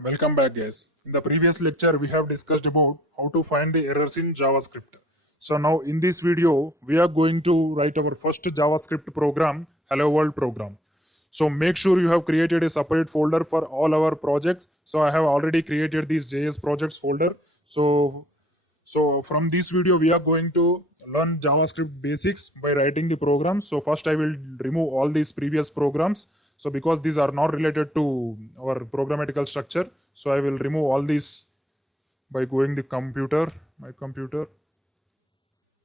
Welcome back, guys. In the previous lecture, we have discussed about how to find the errors in JavaScript. So now in this video, we are going to write our first JavaScript program, Hello World program. So make sure you have created a separate folder for all our projects. So I have already created this JS projects folder. So from this video, we are going to learn JavaScript basics by writing the programs. So first I will remove all these previous programs. So because these are not related to our programmatical structure, so I will remove all these by going the computer, my computer.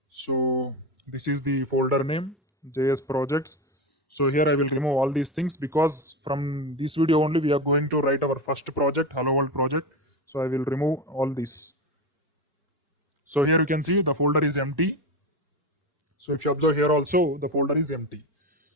So this is the folder name, JS projects. So here I will remove all these things because from this video only we are going to write our first project, Hello World project. So I will remove all this. So here you can see the folder is empty. So if you observe here also, the folder is empty.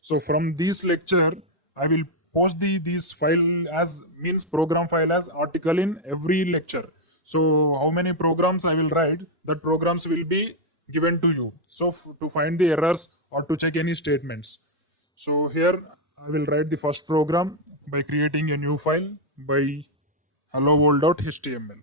So from this lecture, I will post this file as means program file as article in every lecture. So how many programs I will write, that programs will be given to you. So to find the errors or to check any statements. So here I will write the first program by creating a new file by hello world.html.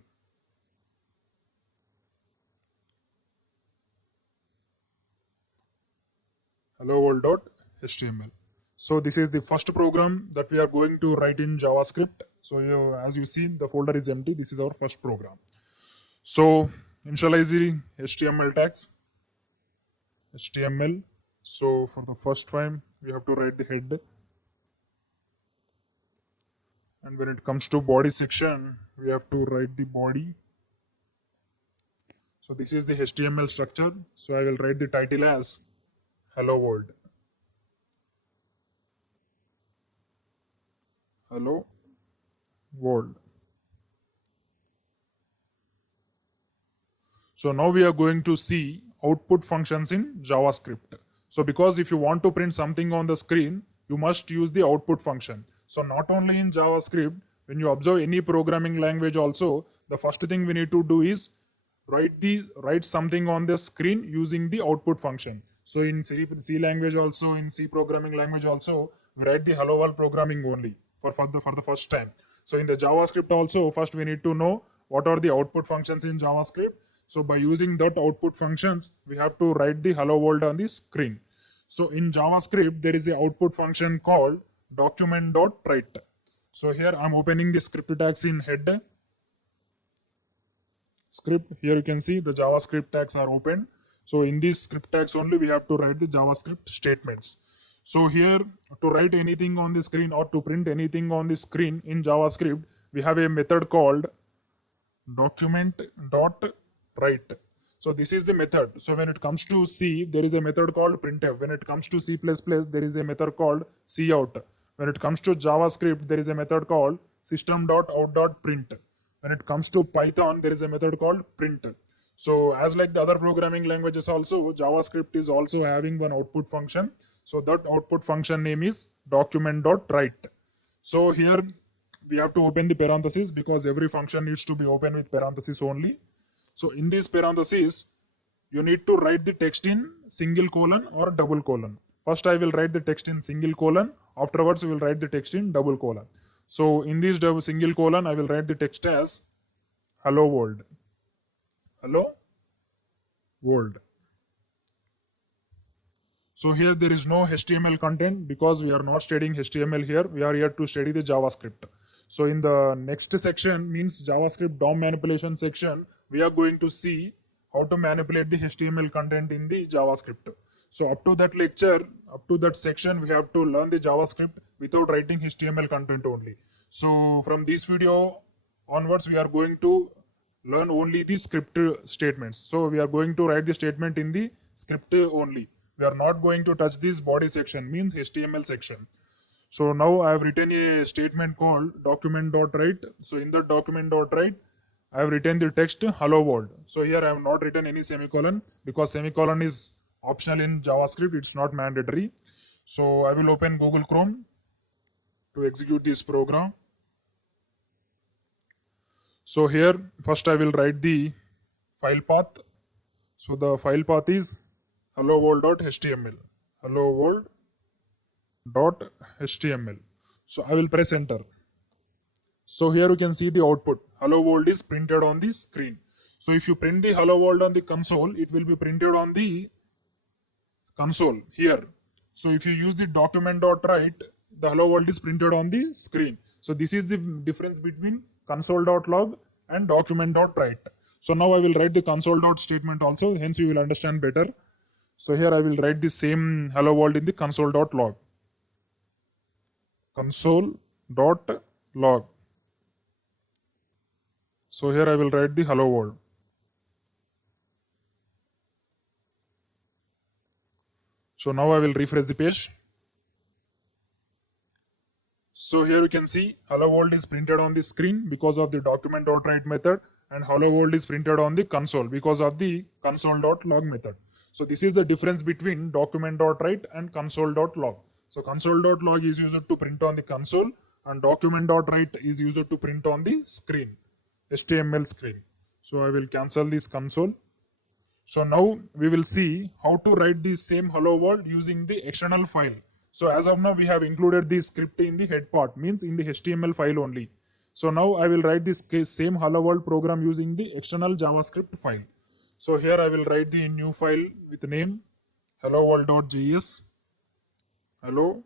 Hello world.html. So this is the first program that we are going to write in JavaScript. So as you see, the folder is empty. This is our first program. So initialize the HTML tags. HTML. So for the first time, we have to write the head. And when it comes to body section, we have to write the body. So this is the HTML structure. So I will write the title as Hello World. Hello World. So now we are going to see output functions in JavaScript. So because if you want to print something on the screen, you must use the output function. So not only in JavaScript, when you observe any programming language also, the first thing we need to do is write something on the screen using the output function. So in C language also, in C programming language also, we write the hello world programming only for the first time. So in the JavaScript also, first we need to know what are the output functions in JavaScript. So by using that output functions, we have to write the hello world on the screen. So in JavaScript, there is the output function called document.write. So here I'm opening the script tags in head. Script, here you can see the JavaScript tags are open. So in these script tags only, we have to write the JavaScript statements. So here to write anything on the screen or to print anything on the screen in JavaScript, we have a method called document.write. So this is the method. So when it comes to C, there is a method called printf. When it comes to C++, there is a method called cout. When it comes to JavaScript, there is a method called system.out.print. When it comes to Python, there is a method called print. So as like the other programming languages also, JavaScript is also having one output function. So that output function name is document.write. So here we have to open the parentheses because every function needs to be open with parentheses only. So in these parentheses, you need to write the text in single colon or double colon. First I will write the text in single colon. Afterwards we will write the text in double colon. So in this single colon, I will write the text as hello world. Hello world. So here there is no HTML content because we are not studying HTML here. We are here to study the JavaScript. So in the next section means JavaScript DOM manipulation section, we are going to see how to manipulate the HTML content in the JavaScript. So up to that lecture, up to that section, we have to learn the JavaScript without writing HTML content only. So from this video onwards, we are going to learn only the script statements. So we are going to write the statement in the script only. We are not going to touch this body section, means HTML section. So now I have written a statement called document.write. So in that document.write, I have written the text hello world. So here I have not written any semicolon because semicolon is optional in JavaScript. It's not mandatory. So I will open Google Chrome to execute this program. So here first I will write the file path. So the file path is hello world.html. Hello world.html. So I will press enter. So here you can see the output. Hello world is printed on the screen. So if you print the hello world on the console, it will be printed on the console here. So if you use the document.write, the hello world is printed on the screen. So this is the difference between console.log and document.write. So now I will write the console.statement also, hence you will understand better. So here I will write the same hello world in the console.log. Console.log. So here I will write the hello world. So now I will refresh the page. So here you can see hello world is printed on the screen because of the document.write method, and hello world is printed on the console because of the console.log method. So this is the difference between document.write and console.log. So console.log is used to print on the console and document.write is used to print on the screen, HTML screen. So I will cancel this console. So now we will see how to write the same hello world using the external file. So as of now, we have included this script in the head part, means in the HTML file only. So now I will write this same hello world program using the external JavaScript file. So here I will write the new file with the name hello world.js, hello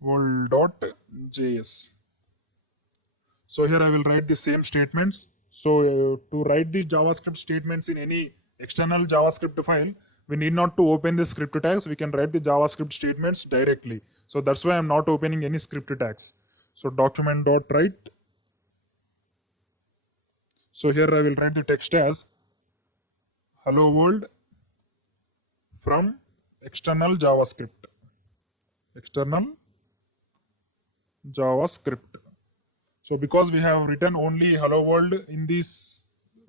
world.js. So here I will write the same statements. So to write the JavaScript statements in any external JavaScript file, we need not to open the script tags. We can write the JavaScript statements directly. So that's why I'm not opening any script tags. So document.write. So here I will write the text as hello world from external JavaScript. External JavaScript. So because we have written only hello world in this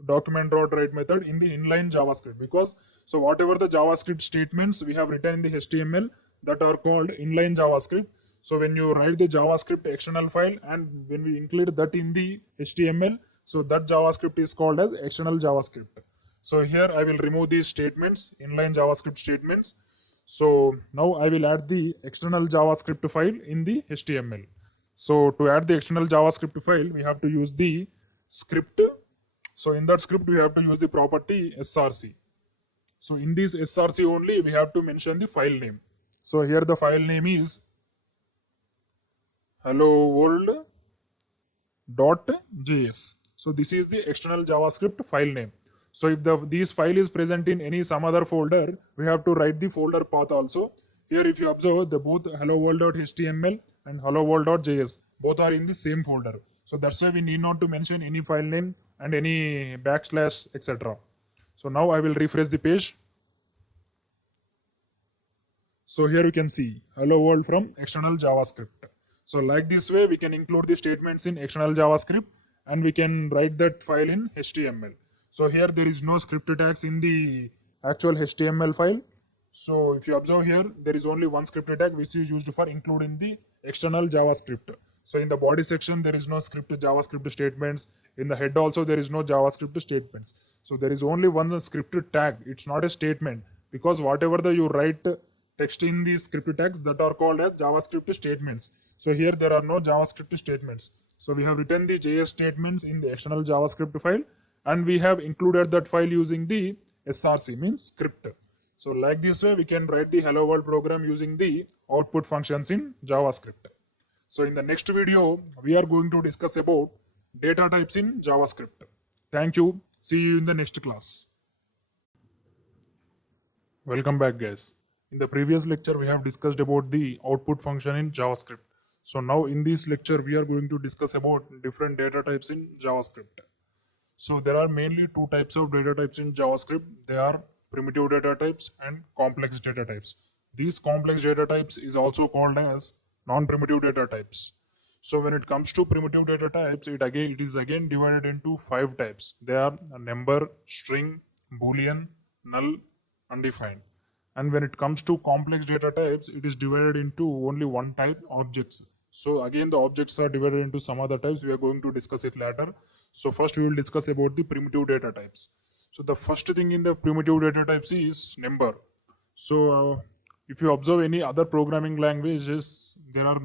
document.write method in the inline JavaScript, because so whatever the JavaScript statements we have written in the HTML that are called inline JavaScript. So when you write the JavaScript external file and when we include that in the HTML, so that JavaScript is called as external JavaScript. So here I will remove these statements, inline JavaScript statements. So now I will add the external JavaScript file in the HTML. So to add the external JavaScript file, we have to use the script. So in that script, we have to use the property src. So in this src only, we have to mention the file name. So here the file name is hello world.js. So this is the external JavaScript file name. So if this file is present in some other folder, we have to write the folder path also. Here if you observe, the both hello world.html and hello world.js both are in the same folder. So that's why we need not to mention any file name and any backslash etc. So now I will refresh the page. So here you can see hello world from external JavaScript. So like this way we can include the statements in external JavaScript and we can write that file in HTML. So here there is no script tags in the actual HTML file. So if you observe here, there is only one script tag which is used for including the external JavaScript. So in the body section, there is no script JavaScript statements. In the head also, there is no JavaScript statements. So there is only one script tag. It's not a statement because whatever you write text in these script tags that are called as JavaScript statements. So here there are no JavaScript statements. So we have written the JS statements in the external JavaScript file and we have included that file using the src, means script. So like this way, we can write the hello world program using the output functions in JavaScript. So in the next video, we are going to discuss about data types in JavaScript. Thank you. See you in the next class. Welcome back, guys. In the previous lecture, we have discussed about the output function in JavaScript. So now in this lecture, we are going to discuss about different data types in JavaScript. So there are mainly two types of data types in JavaScript. They are primitive data types and complex data types. These complex data types is also called as non-primitive data types. So when it comes to primitive data types, it is again divided into 5 types. They are a number, string, boolean, null, undefined. And when it comes to complex data types, it is divided into only one type, objects. So again, the objects are divided into some other types. We are going to discuss it later. So first we will discuss about the primitive data types. So the first thing in the primitive data types is number. So if you observe any other programming languages, there are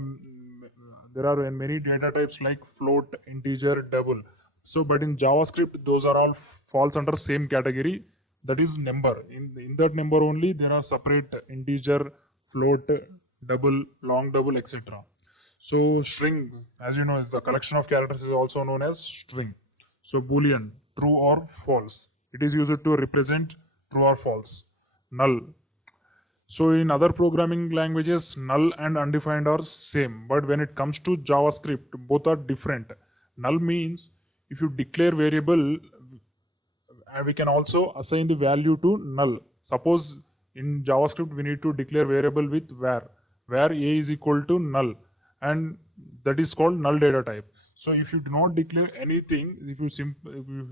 there are many data types like float, integer, double. So, but in JavaScript, those are all falls under same category, that is number. In that number only, there are separate integer, float, double, long double, etc. So string, as you know, is the collection of characters, is also known as string. So boolean, true or false. It is used to represent true or false. Null. So in other programming languages, null and undefined are same, but when it comes to JavaScript, both are different. Null means if you declare variable, and we can also assign the value to null. Suppose in JavaScript we need to declare variable with where a is equal to null, and that is called null data type. So if you do not declare anything, if you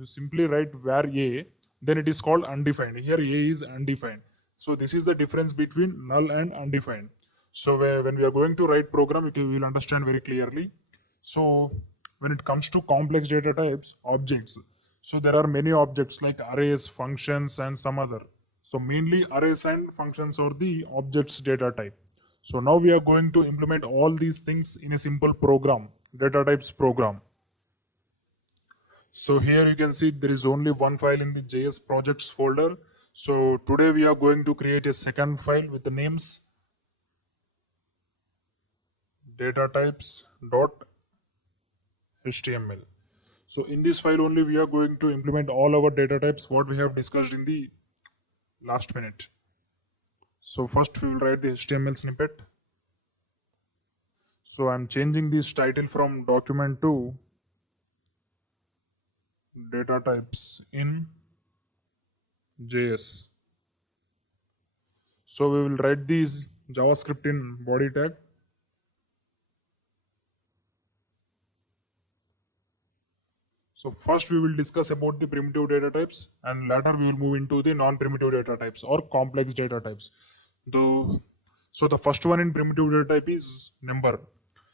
simply write where a, then it is called undefined. Here a is undefined. So this is the difference between null and undefined. So when we are going to write program, we will understand very clearly. So when it comes to complex data types, objects. So there are many objects like arrays, functions, and some other. So mainly arrays and functions are the objects data type. So now we are going to implement all these things in a simple program, data types program. So here you can see there is only one file in the JS projects folder. So today we are going to create a second file with the names data types.html. So in this file only we are going to implement all our data types what we have discussed in the last minute. So first we will write the HTML snippet. So I'm changing this title from document to data types in JS. So we will write these JavaScript in body tag. So first we will discuss about the primitive data types, and later we will move into the non-primitive data types or complex data types. So the first one in primitive data type is number.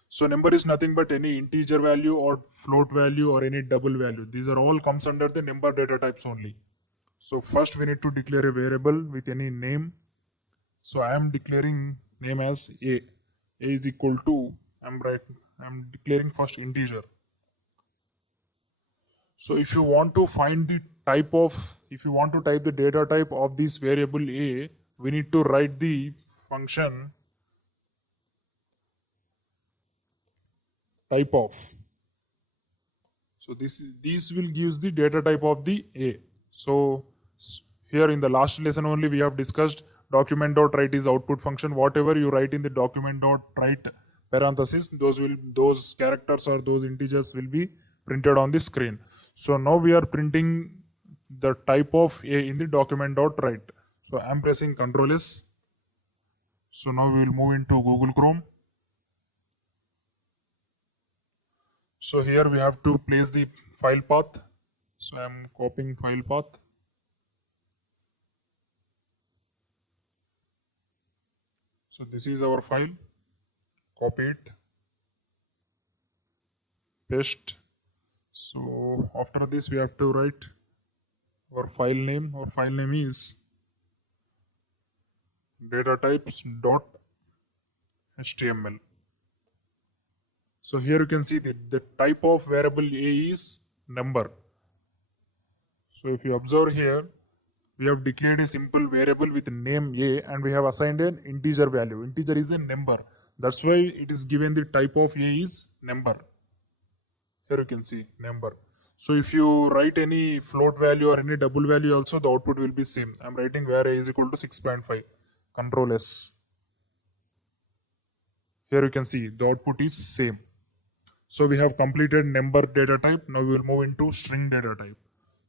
So number is nothing but any integer value or float value or any double value. These are all comes under the number data types only. So first we need to declare a variable with any name. So I am declaring name as a. A is equal to, I'm declaring first integer. So if you want to find the type of, if you want to type the data type of this variable a, we need to write the function type of. So this will gives the data type of the a. So here in the last lesson only we have discussed document.write is output function. Whatever you write in the document.write parenthesis, those characters or those integers will be printed on the screen. So now we are printing the type of a in the document.write. So I'm pressing Ctrl S. So now we will move into Google Chrome. So here we have to place the file path. So I'm copying file path. So this is our file. Copy it. Paste. So after this we have to write our file name. Our file name is datatypes.html. So here you can see the type of variable a is number. So if you observe here, we have declared a simple variable with name a and we have assigned an integer value. Integer is a number. That's why it is given the type of a is number. Here you can see number. So if you write any float value or any double value also, the output will be same. I'm writing where a is equal to 6.5. Control S. Here you can see the output is same. So we have completed number data type. Now we will move into string data type.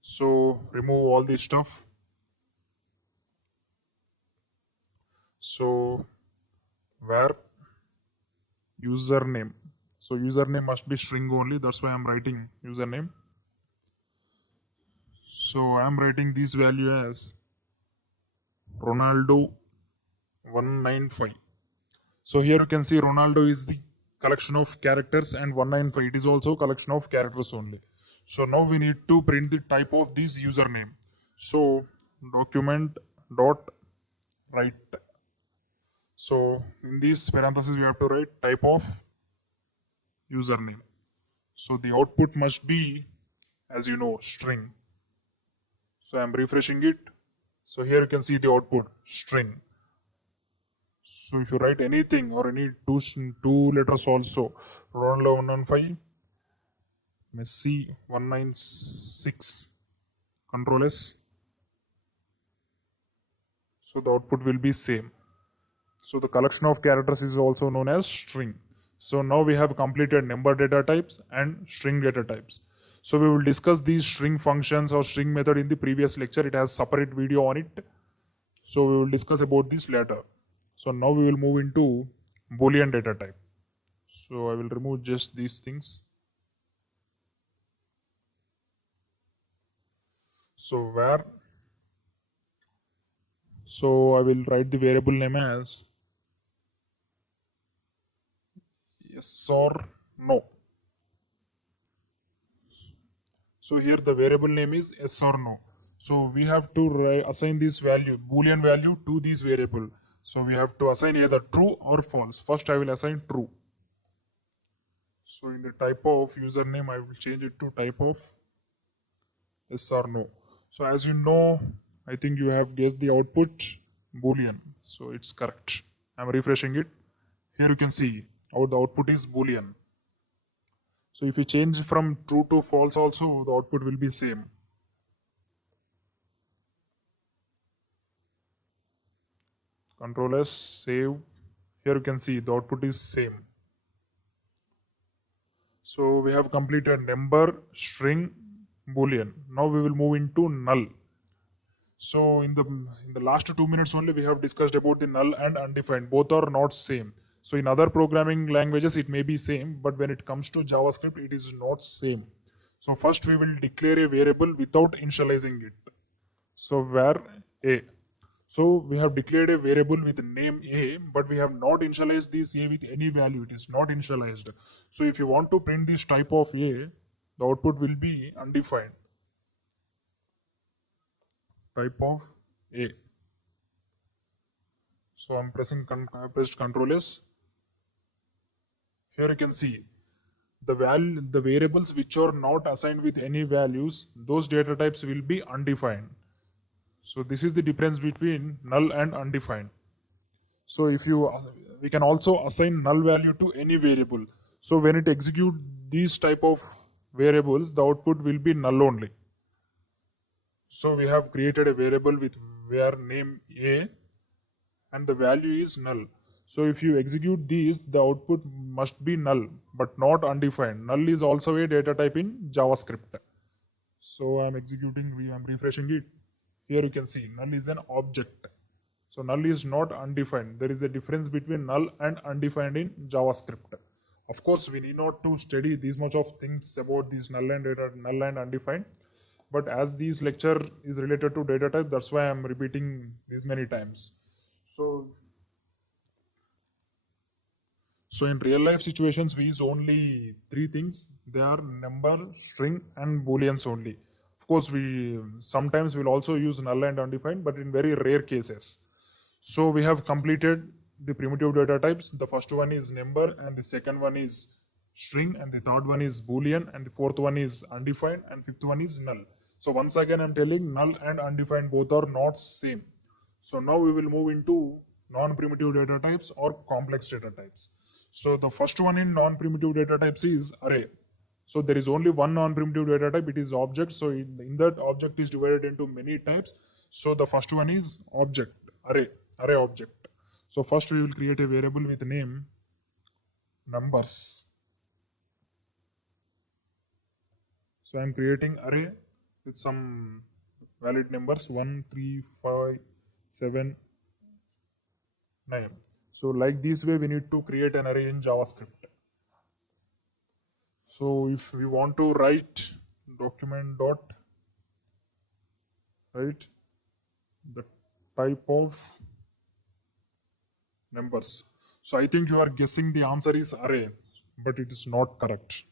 So remove all this stuff. So where username. So username must be string only. That's why I'm writing username. So I'm writing this value as Ronaldo195. So here you can see Ronaldo is the collection of characters and 195 it is also collection of characters only. So now we need to print the type of this username. So document.write. So in this parenthesis we have to write type of username. So the output must be, as you know, string. So I'm refreshing it. So here you can see the output string. So if you write anything or any two letters also, Ronaldo 115, Messi 196, Control S. So the output will be same. So the collection of characters is also known as string. So now we have completed number data types and string data types. So we will discuss these string functions or string method in the previous lecture. It has separate video on it. So we will discuss about this later. So now we will move into Boolean data type. So I will remove just these things. So I will write the variable name as yes or no. So here the variable name is yes or no. So we have to assign this value, Boolean value to this variable. So we have to assign either true or false. First I will assign true. So in the type of username, I will change it to type of yes or no. So as you know, I think you have guessed the output Boolean. So it's correct. I'm refreshing it. Here you can see how the output is Boolean. So if you change from true to false also, the output will be same. Control S, save. Here you can see the output is same. So we have completed number, string, Boolean. Now we will move into null. So in the last 2 minutes only we have discussed about the null and undefined. Both are not same. So in other programming languages it may be same, but when it comes to JavaScript it is not same. So first we will declare a variable without initializing it. So var a. So we have declared a variable with name a, but we have not initialized this a with any value. It is not initialized. So if you want to print this type of a, the output will be undefined. Type of a. So I'm I pressed Control S. Here you can see the variables which are not assigned with any values, those data types will be undefined. So this is the difference between null and undefined. So we can also assign null value to any variable. So when it executes these type of variables, the output will be null only. So we have created a variable with var name a and the value is null. So if you execute these, the output must be null, but not undefined. Null is also a data type in JavaScript. So I'm refreshing it. Here you can see null is an object. So null is not undefined. There is a difference between null and undefined in JavaScript. Of course, we need not to study this much of things about these null and undefined. But as this lecture is related to data type, that's why I'm repeating this many times. So in real life situations, we use only three things. They are number, string, and booleans only. Of course, we sometimes will also use null and undefined, but in very rare cases. So we have completed the primitive data types. The first one is number, and the second one is string, and the third one is boolean, and the fourth one is undefined, and fifth one is null. So once again, I'm telling null and undefined both are not same. So now we will move into non-primitive data types or complex data types. So the first one in non-primitive data types is array. So there is only one non-primitive data type, it is object. So in that object is divided into many types. So the first one is object, array object. So first we will create a variable with name numbers. So I am creating array with some valid numbers 1, 3, 5, 7, 9. So like this way we need to create an array in JavaScript. So if we want to write document dot write the type of numbers. So I think you are guessing the answer is array, but it is not correct.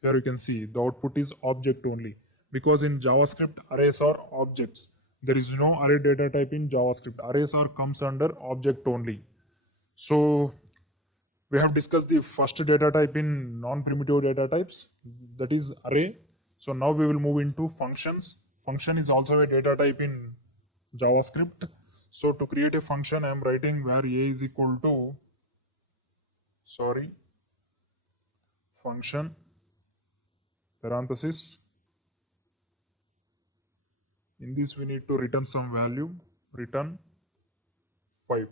Here you can see the output is object only, because in JavaScript arrays are objects. There is no array data type in JavaScript. Arrays are comes under object only. So we have discussed the first data type in non-primitive data types, that is array. So now we will move into functions. Function is also a data type in JavaScript. So to create a function, I am writing where a is equal to, function parenthesis. In this we need to return some value, return 5.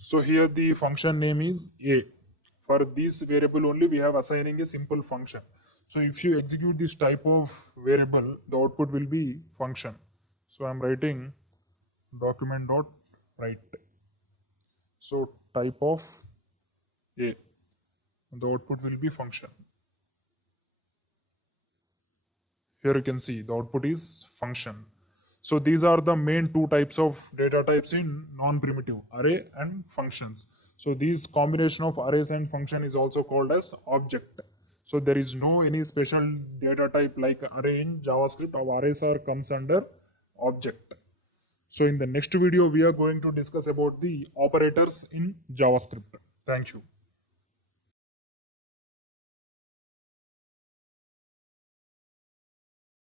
So here the function name is a. For this variable only we have assigning a simple function. So if you execute this type of variable, the output will be function. So I'm writing document dot write. So type of a, the output will be function. Here you can see the output is function. So these are the main two types of data types in non-primitive, array and functions. So this combination of arrays and function is also called as object. So there is no any special data type like array in JavaScript. Our arrays are comes under object. So in the next video, we are going to discuss about the operators in JavaScript. Thank you.